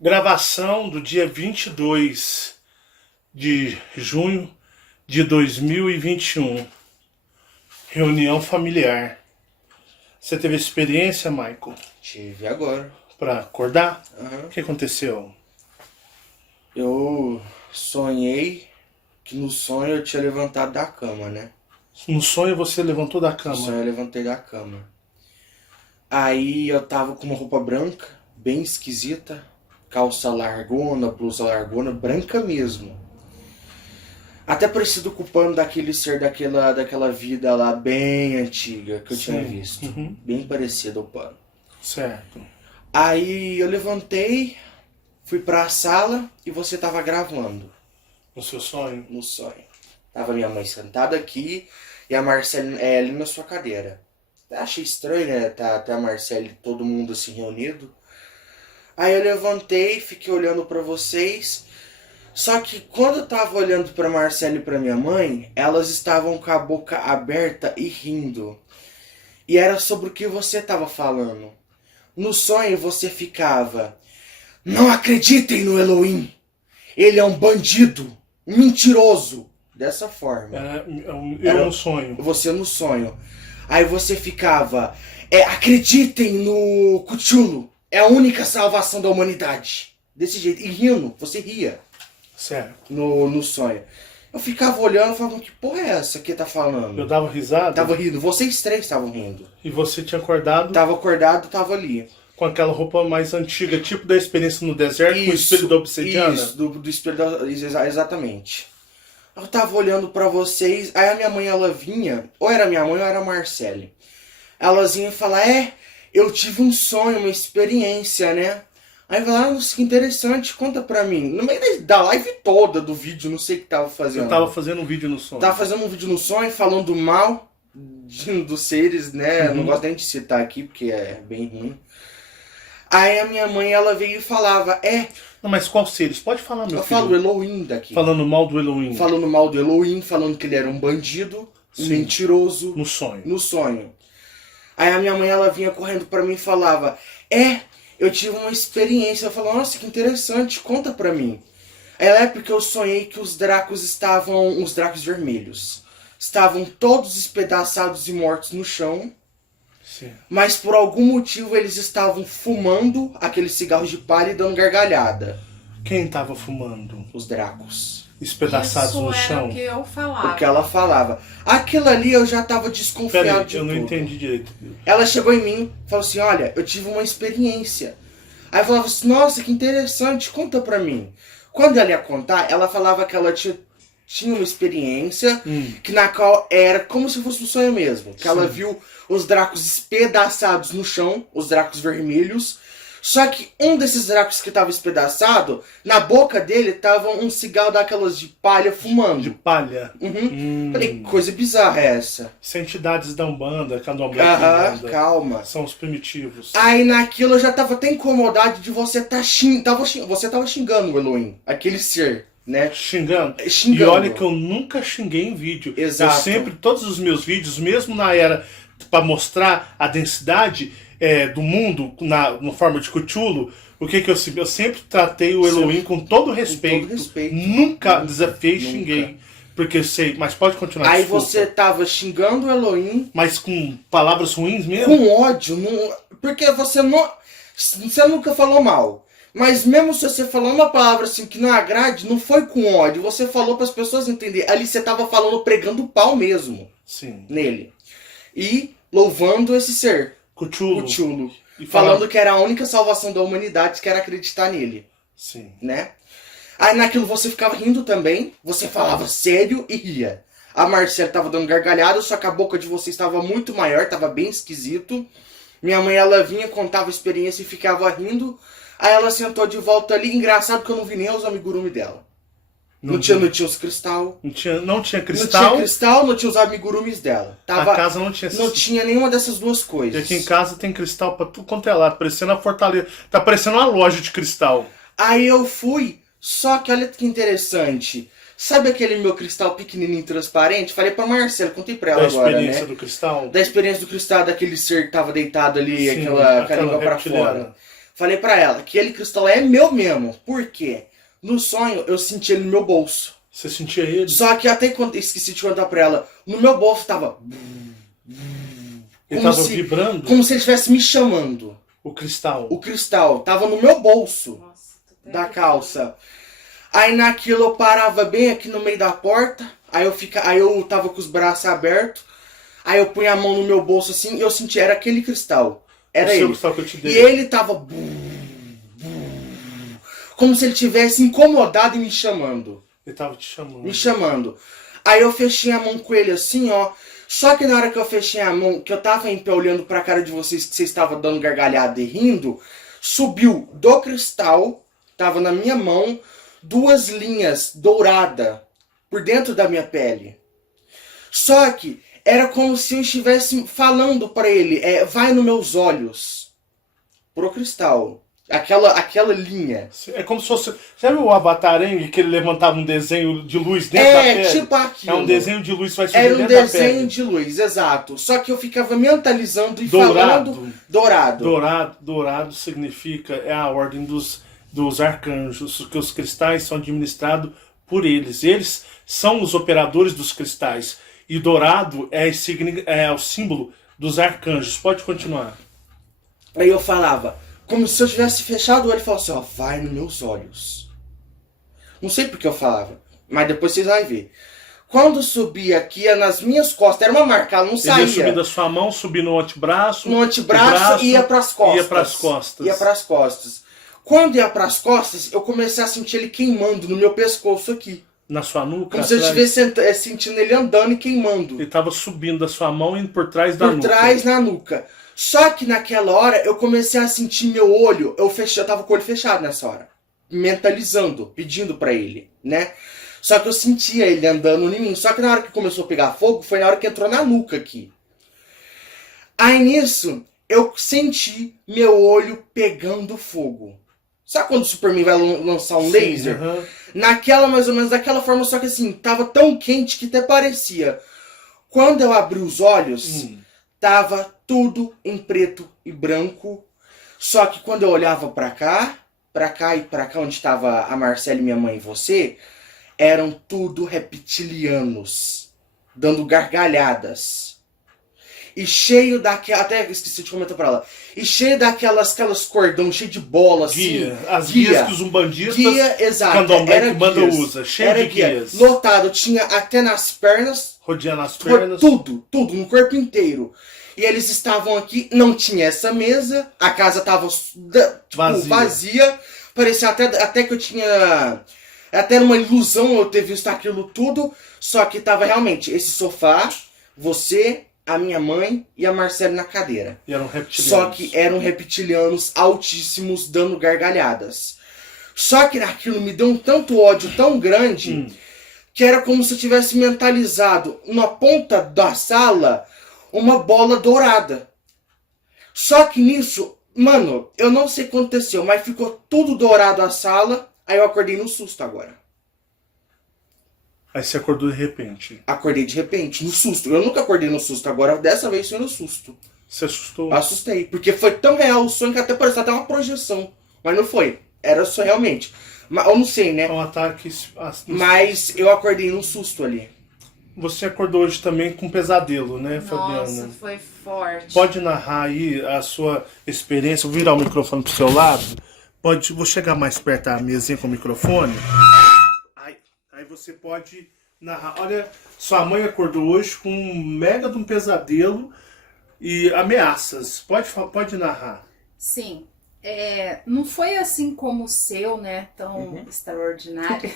Gravação do dia 22 de junho de 2021. Reunião familiar. Você teve experiência, Michael? Tive agora. Pra acordar? Uhum. O que aconteceu? Eu sonhei que no sonho eu tinha levantado da cama, né? No sonho você levantou da cama? No sonho eu levantei da cama. Aí eu tava com uma roupa branca, bem esquisita. Calça largona, blusa largona, branca mesmo. Até parecido com o pano daquele ser daquela vida lá bem antiga que eu tinha visto. Uhum. Bem parecido ao pano. Certo. Aí eu levantei, fui pra sala e você tava gravando. No seu sonho? No sonho. Tava minha mãe sentada aqui e a Marcele ali na sua cadeira. Achei estranho, né? Tá a Marcele e todo mundo assim reunido. Aí eu levantei, fiquei olhando pra vocês. Só que quando eu tava olhando pra Marcele e pra minha mãe, elas estavam com a boca aberta e rindo. E era sobre o que você tava falando. No sonho você ficava: não acreditem no Elohim. Ele é um bandido, um mentiroso. Dessa forma. Era um sonho. Você no sonho. Aí você ficava: acreditem no Cthulhu. É a única salvação da humanidade. Desse jeito. E rindo, você ria. Certo. No sonho. Eu ficava olhando e falava: que porra é essa que tá falando? Eu dava risada? Tava rindo. Vocês três estavam rindo. E você tinha acordado? Tava acordado, tava ali. Com aquela roupa mais antiga, tipo da experiência no deserto, com o espelho da obsidiana? Isso, do espelho da... Exatamente. Eu tava olhando pra vocês, aí a minha mãe, ela vinha, ou era minha mãe ou era a Marcele. Elas vinham falar: eu tive um sonho, uma experiência, né? Aí eu falava: nossa, que interessante, conta pra mim. No meio da live toda do vídeo, não sei o que tava fazendo. Eu tava fazendo um vídeo no sonho. Tava fazendo um vídeo no sonho, falando mal dos seres, né? Não gosto nem de citar aqui, porque é bem ruim. Aí a minha mãe, ela veio e falava: Não, mas qual seres? Pode falar, meu eu filho. falo Elohim daqui. Falando mal do Elohim. Falando mal do Elohim, falando que ele era um bandido, um mentiroso. No sonho. No sonho. Aí a minha mãe, ela vinha correndo pra mim e falava: eu tive uma experiência. Eu falava: nossa, que interessante, conta pra mim. Ela: porque eu sonhei que os dracos vermelhos, estavam todos espedaçados e mortos no chão. Sim. Mas por algum motivo eles estavam fumando aqueles cigarros de palha e dando gargalhada. Quem tava fumando? Os dracos. Espedaçados no chão? Isso era o que eu falava. O que ela falava. Aquilo ali eu já tava desconfiado. Peraí, de eu não tudo. entendi direito. Ela chegou em mim e falou assim: olha, eu tive uma experiência. Aí eu falava assim: nossa, que interessante, conta pra mim. Quando ela ia contar, ela falava que ela tinha uma experiência que na qual era como se fosse um sonho mesmo. Que ela viu os dracos espedaçados no chão, os dracos vermelhos. Só que um desses dracos que estava espedaçado, na boca dele tava um cigarro daquelas de palha fumando. De palha? Falei: que coisa bizarra é essa? São entidades da Umbanda, Candomblé, calma. São os primitivos. Aí naquilo eu já tava até incomodado de você você tava xingando o Elohim, aquele ser, né? Xingando? Xingando. E olha que eu nunca xinguei em vídeo. Exato. Eu sempre, todos os meus vídeos, mesmo na era para mostrar a densidade do mundo, na forma de Cthulhu, eu sempre tratei o Elohim com todo respeito. Nunca desafiei e xinguei. Porque eu sei, mas pode continuar. Aí desculpa. você tava xingando o Elohim. Mas com palavras ruins mesmo? Com ódio. Porque você nunca falou mal. Mas mesmo se você falou uma palavra assim que não agrade, não foi com ódio. Você falou para as pessoas entenderem. Ali você tava falando, pregando pau mesmo. Sim. Nele. E louvando esse ser. Cthulhu. E falando que era a única salvação da humanidade, que era acreditar nele. Sim. Né? Aí naquilo você ficava rindo também. Você falava sério e ria. A Marcela tava dando gargalhada, só que a boca de vocês estava muito maior, tava bem esquisito. Minha mãe, ela vinha, contava a experiência e ficava rindo. Aí ela sentou de volta ali. Engraçado que eu não vi nem os amigurumi dela. Não tinha os cristal. Não tinha cristal. Não tinha cristal, não tinha os amigurumis dela. A casa não tinha Não tinha nenhuma dessas duas coisas. E aqui em casa tem cristal pra tudo quanto é lado, parecendo a Fortaleza. Tá parecendo uma loja de cristal. Aí eu fui, só que olha que interessante. Sabe aquele meu cristal pequenininho transparente? Falei pra Marcela, contei pra ela Da agora, experiência né? do cristal? Da experiência do cristal, daquele ser que tava deitado ali, Sim, com a aquela língua pra reptiliana. fora. Falei pra ela que aquele cristal é meu mesmo. Por quê? No sonho eu senti ele no meu bolso. Você sentia ele? Só que até quando esqueci de contar pra ela, no meu bolso tava. Ele tava vibrando? Como se ele estivesse me chamando. O cristal. O cristal tava no meu bolso. Nossa, Da calça. Aí naquilo eu parava bem aqui no meio da porta. Aí eu tava com os braços abertos. Aí eu punha a mão no meu bolso assim e eu senti, era aquele cristal. Era ele. Cristal que eu te dei. E ele tava. Como se ele tivesse incomodado e me chamando. Ele tava te chamando. Me chamando. Aí eu fechei a mão com ele assim, ó. Só que na hora que eu fechei a mão, que eu tava em pé olhando pra cara de vocês, que vocês estavam dando gargalhada e rindo, subiu do cristal, tava na minha mão, 2 linhas douradas por dentro da minha pele. Só que era como se eu estivesse falando pra ele, vai nos meus olhos. Pro cristal. Aquela linha. É como se fosse... Já viu o Avatar Aang, que ele levantava um desenho de luz dentro da pele? Tipo aquilo. É um desenho de luz que vai subir Era um dentro da pele. desenho de luz, exato. Só que eu ficava mentalizando e Dourado. falando dourado. Dourado significa, é a ordem dos arcanjos, que os cristais são administrados por eles. Eles são os operadores dos cristais. E dourado é o símbolo dos arcanjos. Pode continuar. Aí eu falava, como se eu tivesse fechado o olho e falasse, ó, vai nos meus olhos. Não sei porque eu falava, mas depois vocês vão ver. Quando subia aqui, ia nas minhas costas, era uma marca, ela não saía. Ele ia subir da sua mão, subir no antebraço. No antebraço e ia pras costas. Ia pras costas. Ia pras costas. Quando ia pras costas, eu comecei a sentir ele queimando no meu pescoço aqui. Na sua nuca? Como se eu estivesse sentindo ele andando e queimando. Ele estava subindo da sua mão e indo por trás da nuca. Por trás na nuca. Só que naquela hora eu comecei a sentir meu olho. Eu tava com o olho fechado nessa hora. Mentalizando, pedindo pra ele, né? Só que eu sentia ele andando em mim. Só que na hora que começou a pegar fogo, foi na hora que entrou na nuca aqui. Aí nisso, eu senti meu olho pegando fogo. Sabe quando o Superman vai lançar um laser? Uhum. Naquela, mais ou menos, daquela forma, só que assim, tava tão quente que até parecia. Quando eu abri os olhos, tava tudo em preto e branco. Só que quando eu olhava pra cá e pra cá, onde tava a Marcela, minha mãe e você, eram tudo reptilianos, dando gargalhadas. E cheio daquela. Até esqueci de comentar pra ela. E cheio daquelas cordão, cheio de bola, guia. assim. As guias que os umbandistas. Guia, exato. Candomblé Era que banda guias. usa. Cheio Era de guia. guias. Lotado. Tinha até nas pernas. Rodeando as pernas. Tudo, no corpo inteiro. E eles estavam aqui, não tinha essa mesa, a casa tava vazia. Parecia até que eu tinha. Até uma ilusão eu ter visto aquilo tudo. Só que tava realmente esse sofá, você, a minha mãe e a Marcela na cadeira. E eram reptilianos. Só que eram reptilianos altíssimos dando gargalhadas. Só que aquilo me deu um tanto ódio tão grande que era como se eu tivesse mentalizado na ponta da sala uma bola dourada. Só que nisso, mano, eu não sei o que aconteceu, mas ficou tudo dourado a sala. Aí eu acordei no susto agora. Aí você acordou de repente. Acordei de repente, no susto. Eu nunca acordei no susto, agora dessa vez foi no susto. Você assustou? Assustei, porque foi tão real o sonho que até parecia até uma projeção. Mas não foi, era só realmente. Mas eu não sei, né? É um ataque... Mas eu acordei num susto ali. Você acordou hoje também com um pesadelo, né, Fabiana? Nossa, foi forte. Pode narrar aí a sua experiência? Vou virar o microfone pro seu lado. Vou chegar mais perto da mesinha com o microfone. Aí você pode narrar. Olha, sua mãe acordou hoje com um mega de um pesadelo e ameaças. Pode narrar. Sim. Não foi assim como o seu, né? Tão extraordinário.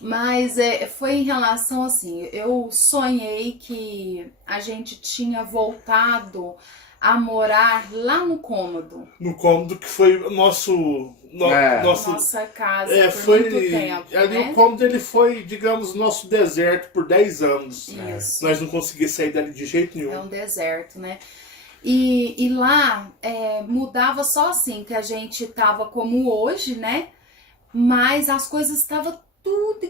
Mas foi em relação assim, eu sonhei que a gente tinha voltado a morar lá no cômodo. No cômodo que foi o nosso Nossa casa por foi muito tempo, ali, né? o cômodo ele foi, digamos, nosso deserto por 10 anos. Isso. Nós não conseguimos sair dali de jeito nenhum. É um deserto, né? E lá mudava só assim, que a gente tava como hoje, né? Mas as coisas estavam tudo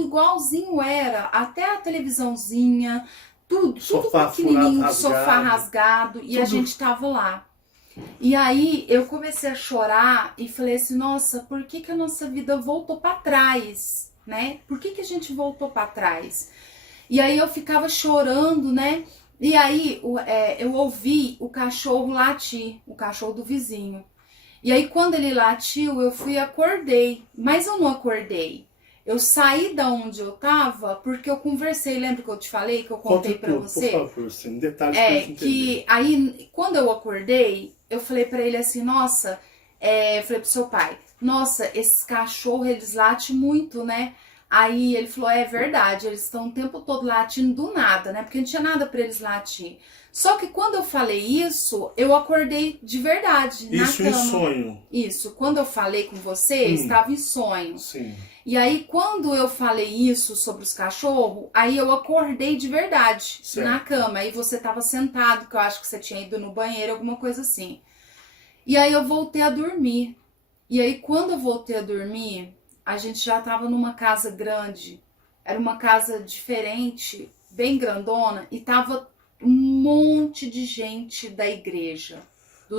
igualzinho era, até a televisãozinha, tudo Sofá pequenininho, furado, sofá rasgado, e a gente tava lá. E aí eu comecei a chorar e falei assim, nossa, por que a nossa vida voltou para trás, né? Por que a gente voltou para trás? E aí eu ficava chorando, né? E aí eu ouvi o cachorro latir, o cachorro do vizinho. E aí quando ele latiu, eu fui e acordei, mas eu não acordei. Eu saí da onde eu tava porque eu conversei, lembra que eu te falei, que eu contei pra você? Por favor, sim, detalhes pra gente entender. Que aí quando eu acordei, eu falei pra ele assim, nossa, eu falei pro seu pai, nossa, esses cachorros, eles latem muito, né? Aí ele falou, é verdade, eles estão o tempo todo latindo do nada, né? Porque não tinha nada pra eles latir. Só que quando eu falei isso, eu acordei de verdade, isso na cama. Em sonho? Isso, quando eu falei com você, estava em sonho. Sim. E aí, quando eu falei isso sobre os cachorros, aí eu acordei de verdade, certo, na cama. Aí você tava sentado, que eu acho que você tinha ido no banheiro, alguma coisa assim. E aí eu voltei a dormir. E aí, quando eu voltei a dormir, a gente já tava numa casa grande. Era uma casa diferente, bem grandona, e tava um monte de gente da igreja.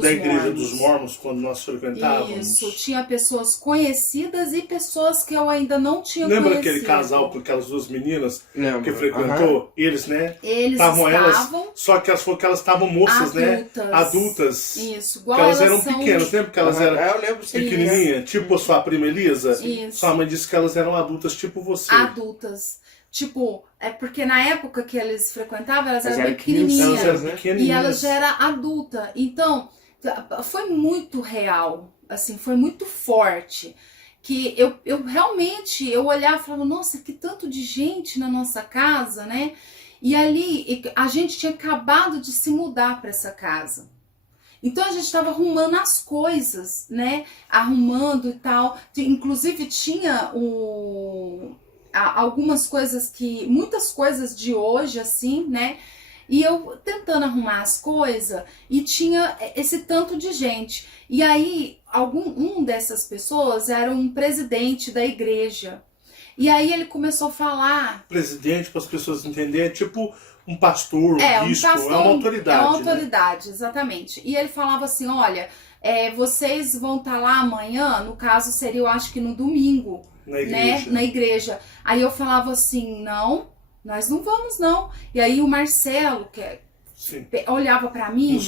Da igreja dos Mormons, quando nós frequentávamos. Isso, tinha pessoas conhecidas e pessoas que eu ainda não tinha conhecido. Lembra aquele casal com aquelas duas meninas que frequentou? Eles, né? Eles estavam elas, só que elas estavam moças, adultas, né? Adultas. Isso, igual elas eram pequenas, lembra que elas eram eu lembro pequenininhas? Tipo a sua prima Elisa? Isso. Sua mãe disse que elas eram adultas, tipo você. Adultas. Tipo, porque na época que eles frequentavam, elas eram pequenininhas. Elas eram pequenininhas. E elas já eram adultas. Então, foi muito real, assim, foi muito forte, que eu realmente, eu olhava e falava, nossa, que tanto de gente na nossa casa, né? E ali, a gente tinha acabado de se mudar para essa casa. Então a gente estava arrumando as coisas, né? Arrumando e tal. Inclusive tinha algumas coisas muitas coisas de hoje, assim, né? E eu tentando arrumar as coisas e tinha esse tanto de gente. E aí, um dessas pessoas era um presidente da igreja. E aí ele começou a falar... Presidente, para as pessoas entenderem, é tipo um pastor, um bispo, pastor, é uma autoridade. É uma autoridade, né? Exatamente. E ele falava assim, olha, vocês vão estar lá amanhã, no caso seria, eu acho que no domingo, na igreja. Né? Na igreja. Aí eu falava assim, não... Nós não vamos, não. E aí o Marcelo, olhava pra mim,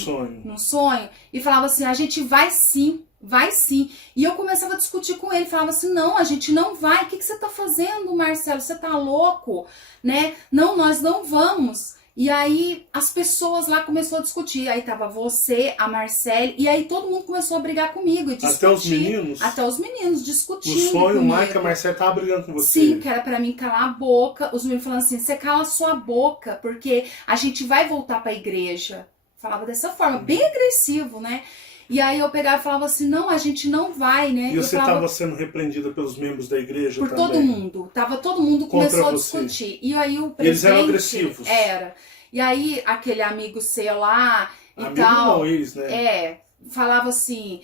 no sonho, e falava assim, a gente vai sim, vai sim. E eu começava a discutir com ele, falava assim, não, a gente não vai. O que você tá fazendo, Marcelo? Você tá louco? Né? Não, nós não vamos. E aí as pessoas lá começaram a discutir. Aí tava você, a Marcele, e aí todo mundo começou a brigar comigo e discutir. Até os meninos? Até os meninos discutindo. No sonho, comigo. o Mike e a Marcele tava brigando com você. Sim, que era pra mim calar a boca. Os meninos falando assim, você cala a sua boca, porque a gente vai voltar pra igreja. Falava dessa forma, bem agressivo, né? E aí eu pegava e falava assim, não, a gente não vai, né? E você estava sendo repreendida pelos membros da igreja por também? Por todo mundo. Todo mundo começou a discutir. E aí o presidente... Eles eram agressivos? Era. E aí aquele amigo seu lá e amigo tal... Não, eles, né? Falava assim,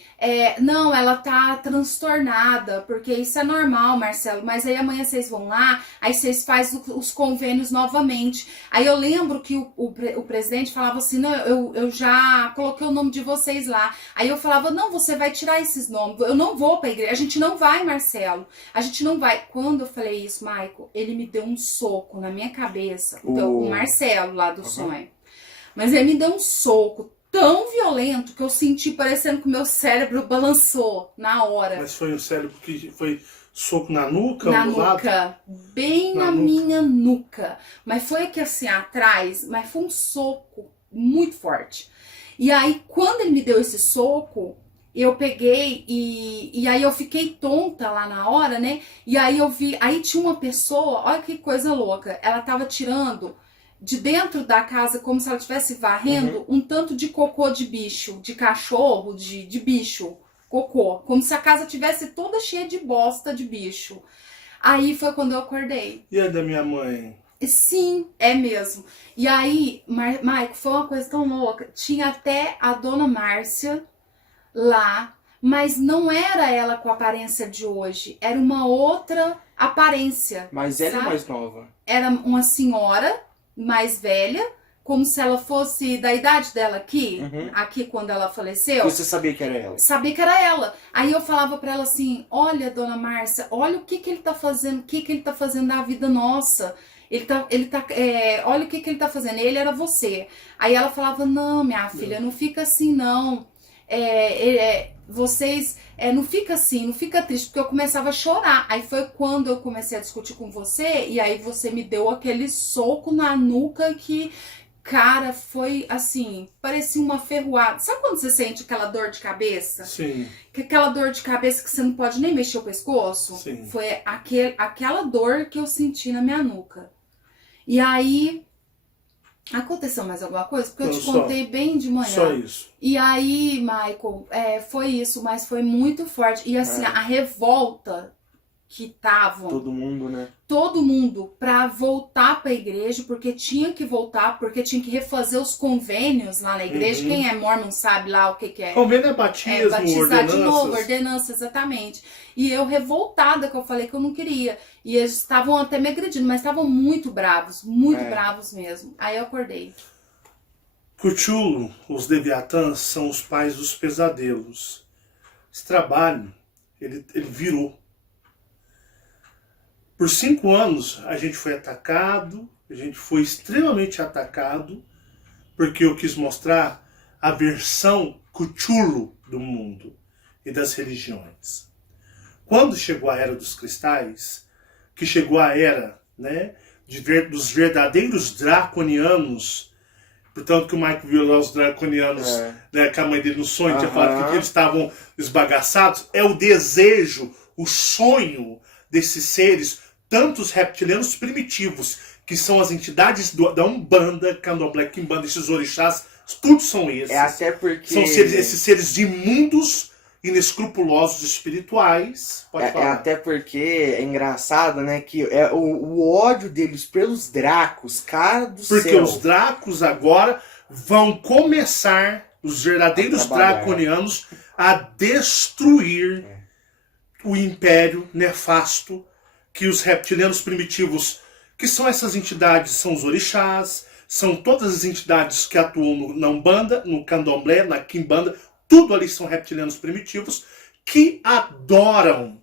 não, ela tá transtornada, porque isso é normal, Marcelo, mas aí amanhã vocês vão lá, aí vocês fazem os convênios novamente. Aí eu lembro que o presidente falava assim, não, eu já coloquei o nome de vocês lá. Aí eu falava, não, você vai tirar esses nomes, eu não vou pra igreja, a gente não vai, Marcelo, a gente não vai. Quando eu falei isso, Michael, ele me deu um soco na minha cabeça, o Marcelo lá do sonho, mas ele me deu um soco tão violento que eu senti parecendo que o meu cérebro balançou na hora. Mas foi um cérebro que foi soco na nuca? Na nuca, lado? Bem na minha nuca. Mas foi aqui assim atrás, mas foi um soco muito forte. E aí quando ele me deu esse soco, eu peguei e aí eu fiquei tonta lá na hora, né? E aí eu vi, aí tinha uma pessoa, olha que coisa louca, ela tava tirando de dentro da casa, como se ela estivesse varrendo, um tanto de cocô de bicho, de cachorro, de bicho, cocô. Como se a casa tivesse toda cheia de bosta de bicho. Aí foi quando eu acordei. E a da minha mãe? Sim, é mesmo. E aí, Maico, foi uma coisa tão louca. Tinha até a dona Márcia lá, mas não era ela com a aparência de hoje, era uma outra aparência. Mas ela é sabe? mais nova. Era uma senhora mais velha, como se ela fosse da idade dela aqui, aqui quando ela faleceu. Você sabia que era ela? Sabia que era ela. Aí eu falava pra ela assim, olha, dona Márcia, olha o que ele tá fazendo, o que ele tá fazendo na vida nossa. Olha o que ele tá fazendo, ele era você. Aí ela falava, não, minha filha, não fica assim não. Vocês, não fica assim, não fica triste, porque eu começava a chorar. Aí foi quando eu comecei a discutir com você, e aí você me deu aquele soco na nuca que, cara, foi assim, parecia uma ferroada. Sabe quando você sente aquela dor de cabeça? Sim. Aquela dor de cabeça que você não pode nem mexer o pescoço? Sim. Foi aquela dor que eu senti na minha nuca. E aí, aconteceu mais alguma coisa? Porque eu te contei bem de manhã. Só isso. E aí, Michael, foi isso, mas foi muito forte. E assim, a revolta que estavam... Todo mundo, né? Todo mundo pra voltar pra igreja, porque tinha que voltar, porque tinha que refazer os convênios lá na igreja. Quem é mormon sabe lá o que é. Convênio é batismo, batizar ordenanças. de novo, ordenança, exatamente. E eu revoltada, que eu falei que eu não queria. E eles estavam até me agredindo, mas estavam muito bravos mesmo. Aí eu acordei. Cthulhu, os Leviatãs, são os pais dos pesadelos. Esse trabalho, ele virou. Por 5 anos a gente foi atacado, a gente foi extremamente atacado, porque eu quis mostrar a versão Cthulhu do mundo e das religiões. Quando chegou a Era dos Cristais, que chegou a era, né, dos verdadeiros draconianos, portanto que o Mike viu lá os draconianos, né, com a mãe dele no sonho, tinha falado que eles estavam esbagaçados, é o desejo, o sonho desses seres, tanto os reptilianos primitivos, que são as entidades da Umbanda, Candomblé, Quimbanda, esses orixás, tudo são esses. Até porque... São esses seres imundos, inescrupulosos espirituais. Pode falar. Até porque é engraçado, né, que o ódio deles pelos Dracos, cara do céu. Porque os Dracos agora vão começar, os verdadeiros draconianos, a destruir o império nefasto que os reptilianos primitivos, que são essas entidades, são os orixás, são todas as entidades que atuam na Umbanda, no Candomblé, na Quimbanda, tudo ali são reptilianos primitivos, que adoram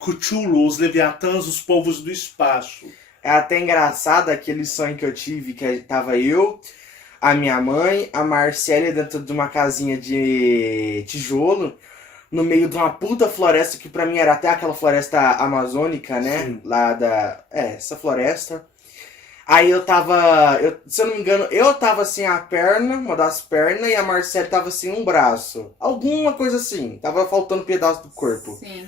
Cthulhu, os Leviatãs, os povos do espaço. É até engraçado aquele sonho que eu tive, que tava eu, a minha mãe, a Marcélia dentro de uma casinha de tijolo, no meio de uma puta floresta, que pra mim era até aquela floresta amazônica, né? Sim. Lá essa floresta. Aí eu tava, se eu não me engano, eu tava assim a perna, uma das pernas, e a Marcela tava assim um braço. Alguma coisa assim, tava faltando um pedaço do corpo. Sim.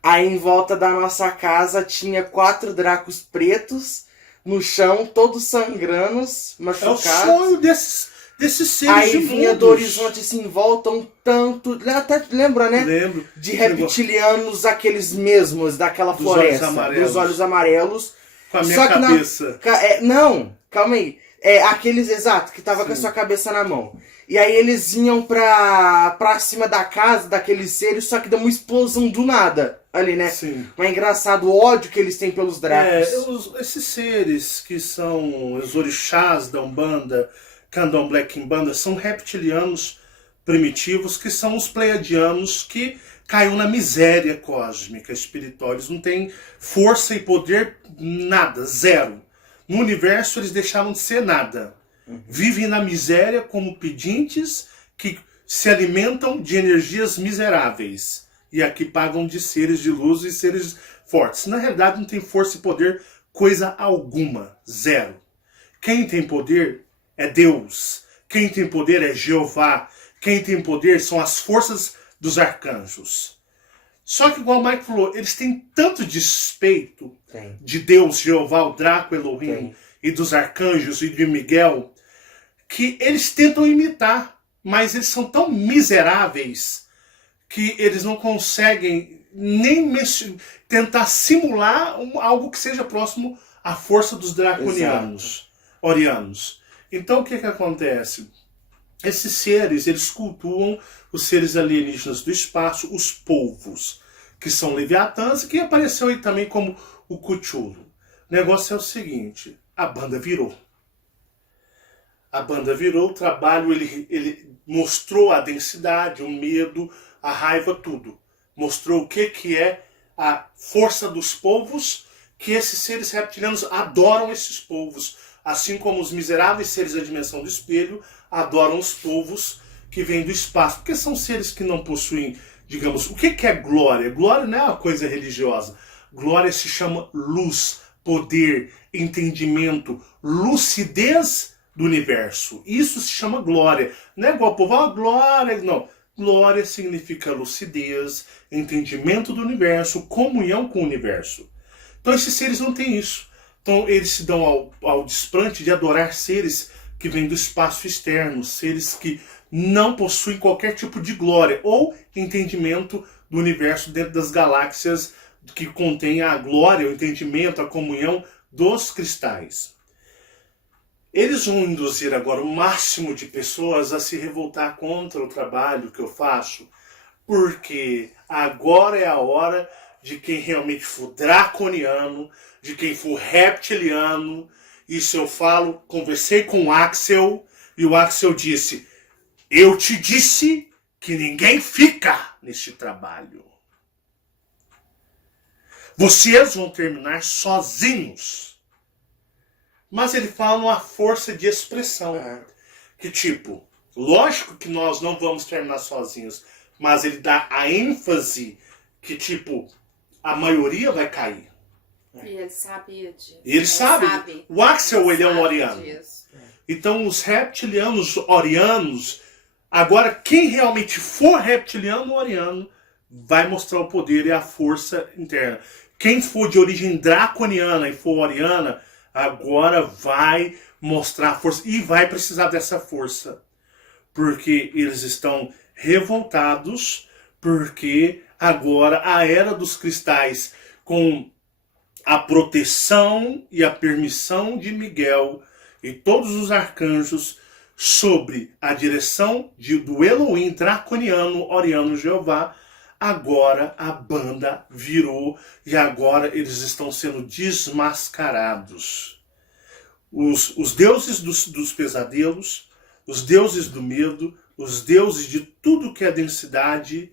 Aí em volta da nossa casa tinha 4 dracos pretos no chão, todos sangrando, machucados. É o sonho desses seres Aí imundos. vinha do horizonte assim, em volta um tanto, até lembra, né? Lembro. De reptilianos, aqueles mesmos, daquela floresta, dos olhos amarelos. Com a minha Só que cabeça. Não, calma aí. Aqueles, exato, que tava com a sua cabeça na mão. E aí eles iam pra cima da casa daqueles seres, só que deu uma explosão do nada ali, né? Sim. Mas é engraçado o ódio que eles têm pelos dracos. Esses seres que são os orixás da Umbanda, Candomblé, Quimbanda, são reptilianos primitivos, que são os pleiadianos que caiu na miséria cósmica espiritual. Eles não têm força e poder, nada, zero. No universo eles deixaram de ser nada. Vivem na miséria como pedintes que se alimentam de energias miseráveis. E aqui pagam de seres de luz e seres fortes. Na realidade não tem força e poder coisa alguma, zero. Quem tem poder é Deus. Quem tem poder é Jeová. Quem tem poder são as forças dos arcanjos. Só que, igual o Mike falou, eles têm tanto despeito de Deus, Jeová, o Draco, Elohim, e dos arcanjos e de Miguel, que eles tentam imitar, mas eles são tão miseráveis que eles não conseguem nem tentar simular algo que seja próximo à força dos draconianos, orianos. Então o que acontece? esses seres, eles cultuam os seres alienígenas do espaço, os polvos, que são leviatãs, e que apareceu aí também como o Cthulhu. O negócio é o seguinte, a banda virou. A banda virou, o trabalho, ele mostrou a densidade, o medo, a raiva, tudo. Mostrou o que é a força dos povos, que esses seres reptilianos adoram esses povos, assim como os miseráveis seres da dimensão do espelho adoram os povos que vêm do espaço, porque são seres que não possuem, digamos, o que é glória? Glória não é uma coisa religiosa. Glória se chama luz, poder, entendimento, lucidez do universo. Isso se chama glória. Não é igual o povo, glória, não. Glória significa lucidez, entendimento do universo, comunhão com o universo. Então esses seres não têm isso. Então eles se dão ao desplante de adorar seres que vêm do espaço externo, seres que não possuem qualquer tipo de glória ou entendimento do universo dentro das galáxias que contém a glória, o entendimento, a comunhão dos cristais. Eles vão induzir agora o máximo de pessoas a se revoltar contra o trabalho que eu faço, porque agora é a hora de quem realmente for draconiano, de quem for reptiliano. Isso eu falo, conversei com o Axel, e o Axel disse, eu te disse que ninguém fica neste trabalho. Vocês vão terminar sozinhos. Mas ele fala uma força de expressão. Que tipo, lógico que nós não vamos terminar sozinhos, mas ele dá a ênfase que tipo, a maioria vai cair. E ele sabia disso. E ele sabe. O Axel, ele é um oriano. Então os reptilianos orianos, agora quem realmente for reptiliano oriano, vai mostrar o poder e a força interna. Quem for de origem draconiana e for oriana, agora vai mostrar a força e vai precisar dessa força. Porque eles estão revoltados, porque agora a Era dos Cristais, com a proteção e a permissão de Miguel e todos os arcanjos sobre a direção do Elohim draconiano, oriano Jeová, agora a banda virou e agora eles estão sendo desmascarados. Os deuses dos pesadelos, os deuses do medo, os deuses de tudo que é densidade,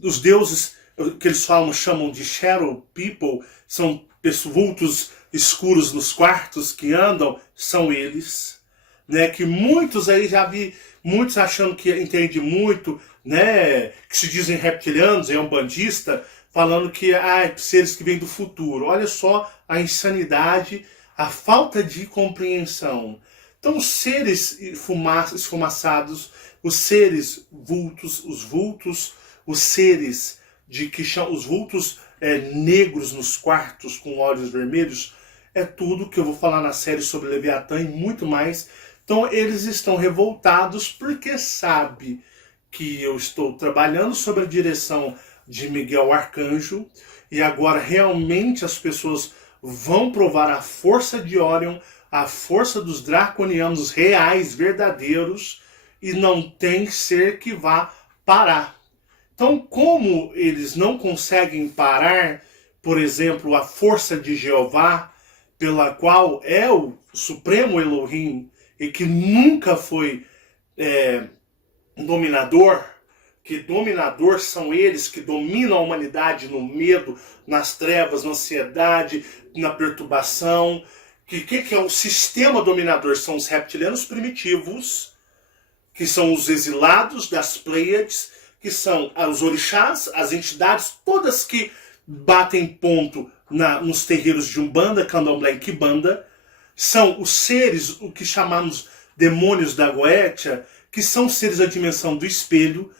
os deuses que eles chamam de shadow people, são vultos escuros nos quartos que andam, são eles. Né? Que muitos aí já vi, muitos achando que entende muito, né? Que se dizem reptilianos, é um bandista, falando que seres que vêm do futuro. Olha só a insanidade, a falta de compreensão. Então os seres esfumaçados, os seres vultos, os seres os vultos negros nos quartos com olhos vermelhos, é tudo que eu vou falar na série sobre Leviatã e muito mais. Então eles estão revoltados porque sabe que eu estou trabalhando sob a direção de Miguel Arcanjo e agora realmente as pessoas vão provar a força de Orion, a força dos draconianos reais, verdadeiros, e não tem ser que vá parar. Então, como eles não conseguem parar, por exemplo, a força de Jeová, pela qual é o Supremo Elohim, e que nunca foi dominador, que dominador são eles que dominam a humanidade no medo, nas trevas, na ansiedade, na perturbação. Que é o sistema dominador? São os reptilianos primitivos, que são os exilados das Pleiades, que são os orixás, as entidades, todas que batem ponto nos terreiros de Umbanda, Candomblé e Quimbanda, são os seres, o que chamamos demônios da Goetia, que são seres da dimensão do espelho.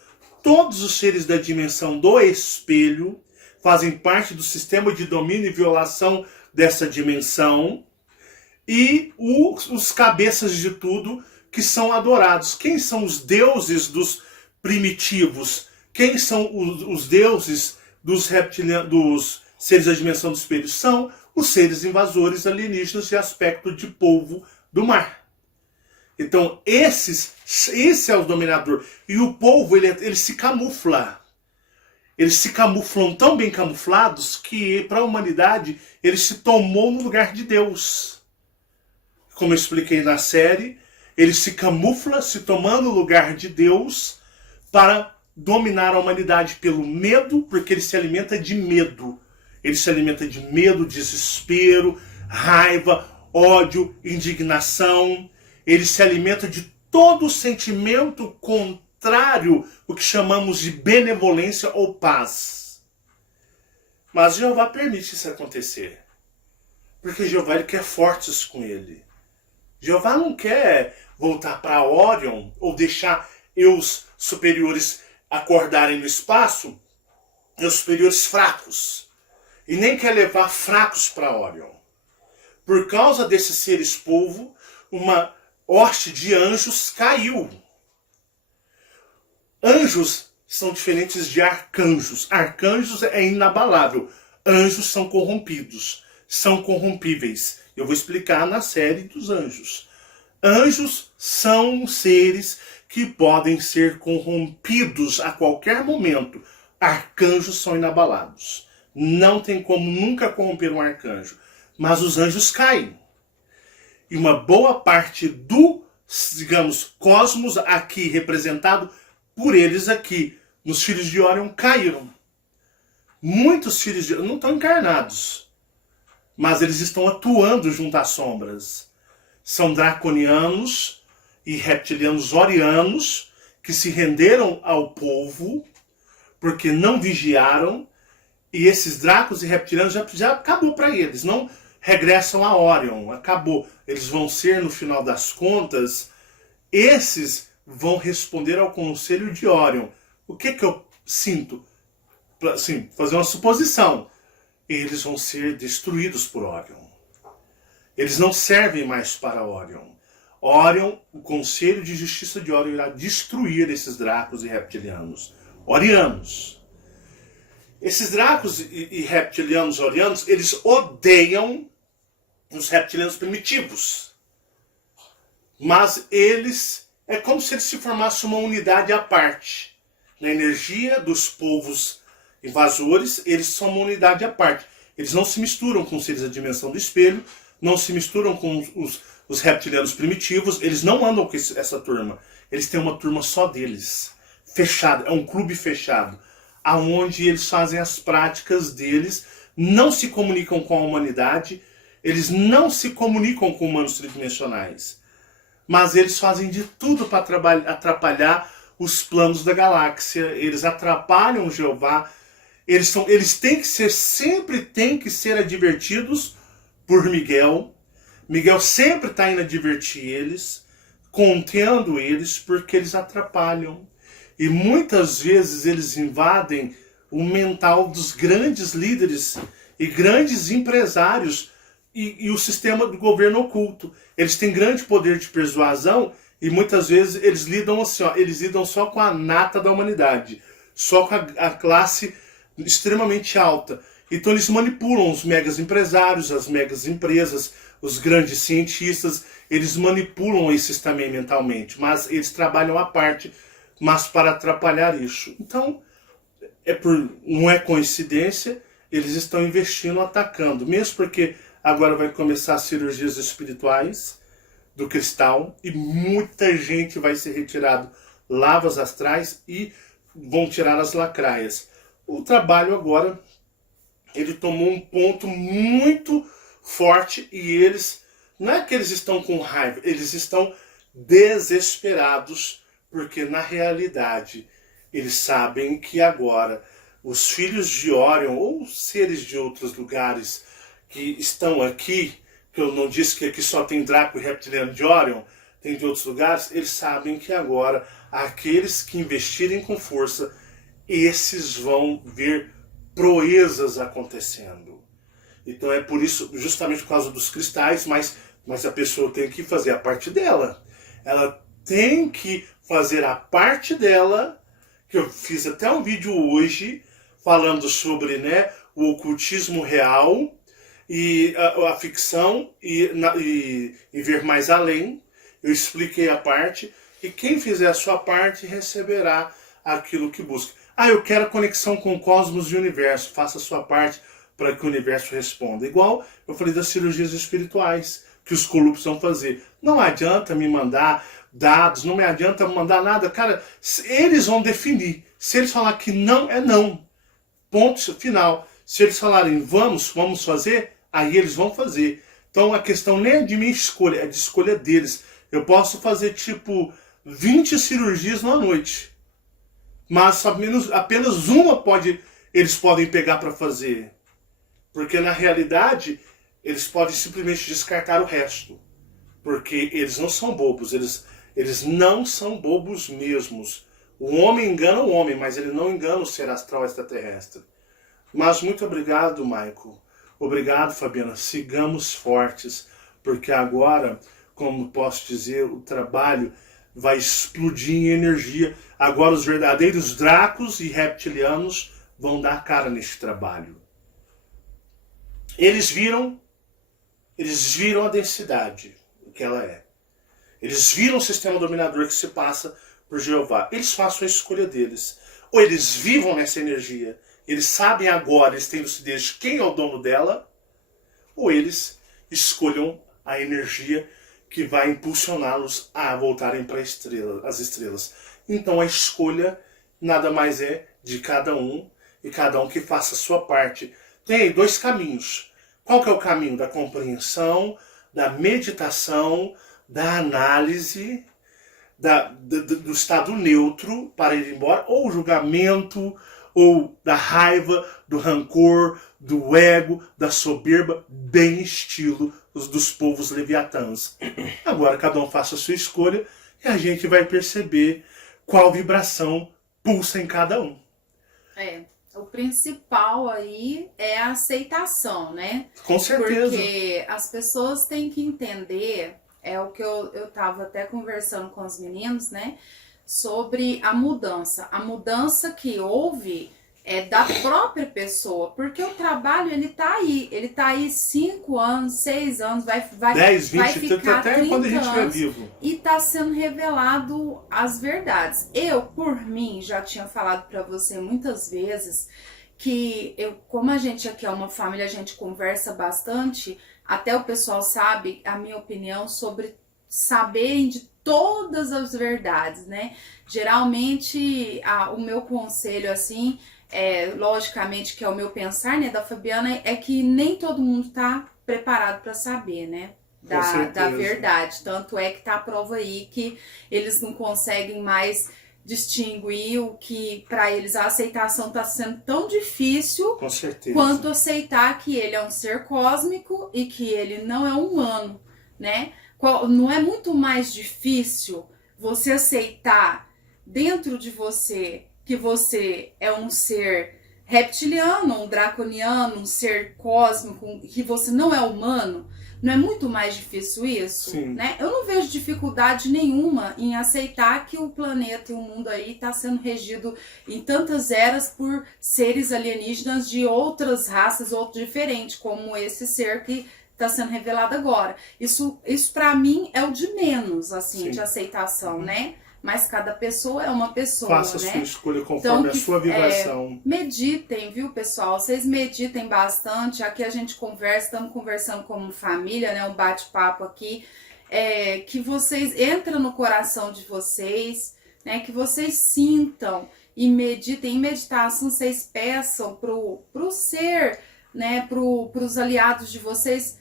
Todos os seres da dimensão do espelho fazem parte do sistema de domínio e violação dessa dimensão. E os cabeças de tudo que são adorados. Quem são os deuses dos primitivos? Quem são os deuses dos seres da dimensão do espelho? São os seres invasores alienígenas de aspecto de polvo do mar. Então, esse é o dominador. E o povo, ele se camufla. Eles se camuflam tão bem camuflados que, para a humanidade, ele se tomou no lugar de Deus. Como eu expliquei na série, ele se camufla, se tomando o lugar de Deus, para dominar a humanidade pelo medo, porque ele se alimenta de medo. Ele se alimenta de medo, desespero, raiva, ódio, indignação. Ele se alimenta de todo sentimento contrário, o que chamamos de benevolência ou paz. Mas Jeová permite isso acontecer. Porque Jeová ele quer fortes com ele. Jeová não quer voltar para Orion ou deixar os superiores acordarem no espaço, os superiores fracos. E nem quer levar fracos para Orion. Por causa desses seres polvo, uma hoste de anjos caiu. Anjos são diferentes de arcanjos. Arcanjos é inabalável. Anjos são corrompidos, são corrompíveis. Eu vou explicar na série dos anjos. Anjos são seres que podem ser corrompidos a qualquer momento. Arcanjos são inabalados. Não tem como nunca corromper um arcanjo. Mas os anjos caem. E uma boa parte do, digamos, cosmos aqui representado por eles aqui, nos filhos de Orion, caíram. Muitos filhos de Orion não estão encarnados, mas eles estão atuando junto às sombras. São draconianos e reptilianos orianos que se renderam ao povo porque não vigiaram, e esses dracos e reptilianos já acabou para eles, não regressam a Orion, acabou. Eles vão ser, no final das contas, esses vão responder ao conselho de Orion. O que eu sinto? Assim, fazer uma suposição. Eles vão ser destruídos por Orion. Eles não servem mais para Orion. Orion, o Conselho de Justiça de Orion irá destruir esses dracos e reptilianos. Orianos. Esses dracos e reptilianos orianos, eles odeiam os reptilianos primitivos. Mas eles, é como se eles se formassem uma unidade à parte. Na energia dos povos invasores, eles são uma unidade à parte. Eles não se misturam com os seres da dimensão do espelho, não se misturam com os reptilianos primitivos, eles não andam com essa turma. Eles têm uma turma só deles, fechada, é um clube fechado, aonde eles fazem as práticas deles, não se comunicam com a humanidade, eles não se comunicam com humanos tridimensionais. Mas eles fazem de tudo para atrapalhar os planos da galáxia, eles atrapalham Jeová, eles têm que ser, sempre têm que ser advertidos por Miguel. Miguel sempre está indo advertir eles, contendo eles, porque eles atrapalham. E muitas vezes eles invadem o mental dos grandes líderes e grandes empresários e o sistema do governo oculto. Eles têm grande poder de persuasão e muitas vezes eles lidam assim, eles lidam só com a nata da humanidade, só com a classe extremamente alta. Então eles manipulam os megas empresários, as megas empresas, os grandes cientistas, eles manipulam esses também mentalmente, mas eles trabalham à parte, mas para atrapalhar isso. Então, não é coincidência, eles estão investindo, atacando, mesmo porque agora vai começar as cirurgias espirituais do cristal e muita gente vai ser retirado lavas astrais e vão tirar as lacraias. O trabalho agora, ele tomou um ponto muito forte e eles, não é que eles estão com raiva, eles estão desesperados, porque na realidade eles sabem que agora os filhos de Orion ou seres de outros lugares que estão aqui, que eu não disse que aqui só tem Draco e reptiliano de Orion, tem de outros lugares, eles sabem que agora aqueles que investirem com força, esses vão ver proezas acontecendo. Então é por isso, justamente por causa dos cristais, mas a pessoa tem que fazer a parte dela. Ela tem que fazer a parte dela, que eu fiz até um vídeo hoje, falando sobre, né, o ocultismo real, e a ficção, e ver mais além. Eu expliquei a parte e quem fizer a sua parte receberá aquilo que busca. Eu quero a conexão com o cosmos e o universo. Faça a sua parte para que o universo responda. Igual eu falei das cirurgias espirituais que os colupos vão fazer. Não adianta me mandar dados, não me adianta mandar nada. Cara, eles vão definir. Se eles falar que não, é não. Ponto final. Se eles falarem vamos fazer, aí eles vão fazer. Então a questão nem é de minha escolha, é de escolha deles. Eu posso fazer tipo 20 cirurgias numa noite. Mas apenas uma eles podem pegar para fazer. Porque na realidade, eles podem simplesmente descartar o resto. Porque eles não são bobos, eles não são bobos mesmos. O homem engana o homem, mas ele não engana o ser astral extraterrestre. Mas muito obrigado, Michael. Obrigado, Fabiana. Sigamos fortes, porque agora, como posso dizer, o trabalho vai explodir em energia. Agora os verdadeiros dracos e reptilianos vão dar cara neste trabalho. Eles viram a densidade, o que ela é. Eles viram o sistema dominador que se passa por Jeová. Eles façam a escolha deles. Ou eles vivam nessa energia, eles sabem agora, eles têm lucidez de quem é o dono dela, ou eles escolham a energia que vai impulsioná-los a voltarem para as estrelas. Então a escolha nada mais é de cada um, e cada um que faça a sua parte. Tem 2 caminhos. Qual que é o caminho? Da compreensão, da meditação, da análise, do estado neutro para ir embora, ou julgamento, ou da raiva, do rancor, do ego, da soberba, bem estilo dos povos leviatãs. Agora cada um faça a sua escolha e a gente vai perceber qual vibração pulsa em cada um. O principal aí é a aceitação, né? Com certeza. Porque as pessoas têm que entender, é o que eu tava até conversando com os meninos, né? Sobre a mudança. A mudança que houve é da própria pessoa, porque o trabalho, ele tá aí 5 anos, 6 anos, vai 10, 20, vai ficar até 30 quando a gente estiver anos, vivo. e tá sendo revelado as verdades. Eu, por mim, já tinha falado para você muitas vezes que como a gente aqui é uma família, a gente conversa bastante, até o pessoal sabe a minha opinião sobre saber de todas as verdades, né? Geralmente, o meu conselho, assim, logicamente que é o meu pensar, né, da Fabiana, é que nem todo mundo tá preparado para saber, né, da verdade. Tanto é que tá a prova aí que eles não conseguem mais distinguir o que para eles a aceitação tá sendo tão difícil, com certeza, quanto aceitar que ele é um ser cósmico e que ele não é humano, né? Não é muito mais difícil você aceitar dentro de você que você é um ser reptiliano, um draconiano, um ser cósmico, que você não é humano? Não é muito mais difícil isso? Sim. Né? Eu não vejo dificuldade nenhuma em aceitar que o planeta e o mundo aí está sendo regido em tantas eras por seres alienígenas de outras raças, outro diferente, como esse ser que está sendo revelado agora. Isso para mim é o de menos, assim, Sim. de aceitação, né? Mas cada pessoa é uma pessoa, faça né? a sua escolha conforme a sua vibração. Meditem, viu, pessoal? Vocês meditem bastante. Aqui a gente conversa, estamos conversando como família, né? Um bate-papo aqui. Que vocês entram no coração de vocês, né? Que vocês sintam e meditem. Em meditação, vocês peçam pro ser, né? Pros aliados de vocês,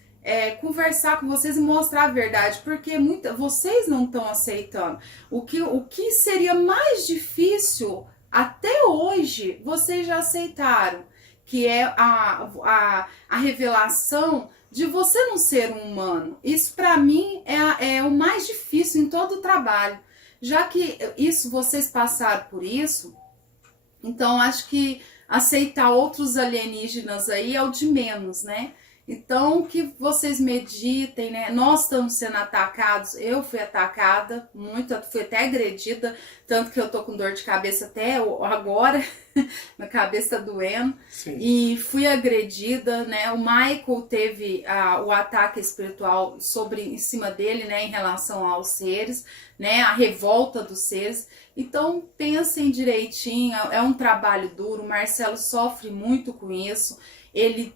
conversar com vocês e mostrar a verdade, porque vocês não estão aceitando. O que seria mais difícil até hoje, vocês já aceitaram, que é a revelação de você não ser um humano. Isso para mim é o mais difícil em todo o trabalho, já que vocês passaram por isso. Então acho que aceitar outros alienígenas aí é o de menos, né? Então, que vocês meditem, né? Nós estamos sendo atacados, eu fui atacada, muito, fui até agredida, tanto que eu tô com dor de cabeça até agora, minha cabeça tá doendo. Sim. E fui agredida, né? O Michael teve o ataque espiritual em cima dele, né? Em relação aos seres, né? A revolta dos seres. Então, pensem direitinho, é um trabalho duro, o Marcelo sofre muito com isso, ele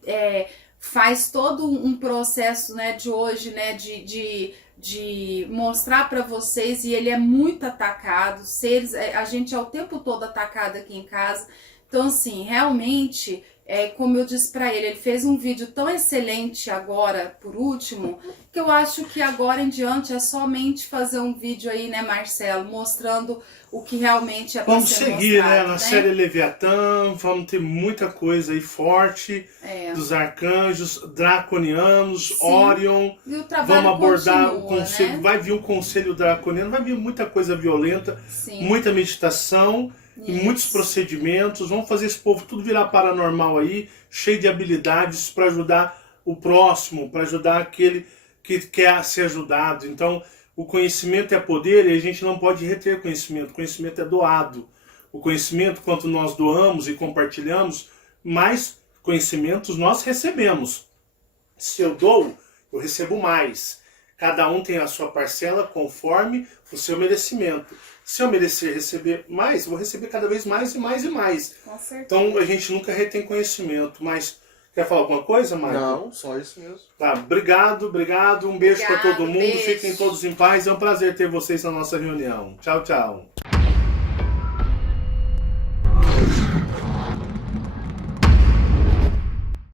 faz todo um processo, né, de hoje, né, de mostrar para vocês, e ele é muito atacado, a gente é o tempo todo atacado aqui em casa. Então, assim, realmente, como eu disse para ele fez um vídeo tão excelente agora, por último, que eu acho que agora em diante é somente fazer um vídeo aí, né, Marcelo, mostrando o que realmente é para ser seguir, mostrado, né, na série Leviatã, vamos ter muita coisa aí forte, dos arcanjos, draconianos, Sim. Orion, E o trabalho vamos abordar continua, o conselho, né? vai vir um conselho draconiano, vai vir muita coisa violenta, Sim. muita meditação, e muitos procedimentos, vamos fazer esse povo tudo virar paranormal aí, cheio de habilidades para ajudar o próximo, para ajudar aquele que quer ser ajudado. Então, o conhecimento é poder e a gente não pode reter conhecimento. O conhecimento é doado. O conhecimento, quanto nós doamos e compartilhamos, mais conhecimentos nós recebemos. Se eu dou, eu recebo mais. Cada um tem a sua parcela conforme o seu merecimento. Se eu merecer receber mais, eu vou receber cada vez mais e mais e mais. Com certeza. Então a gente nunca retém conhecimento. Mas quer falar alguma coisa, Marco? Não, só isso mesmo. Tá, obrigado. Um beijo para todo mundo. Beijo. Fiquem todos em paz. É um prazer ter vocês na nossa reunião. Tchau, tchau.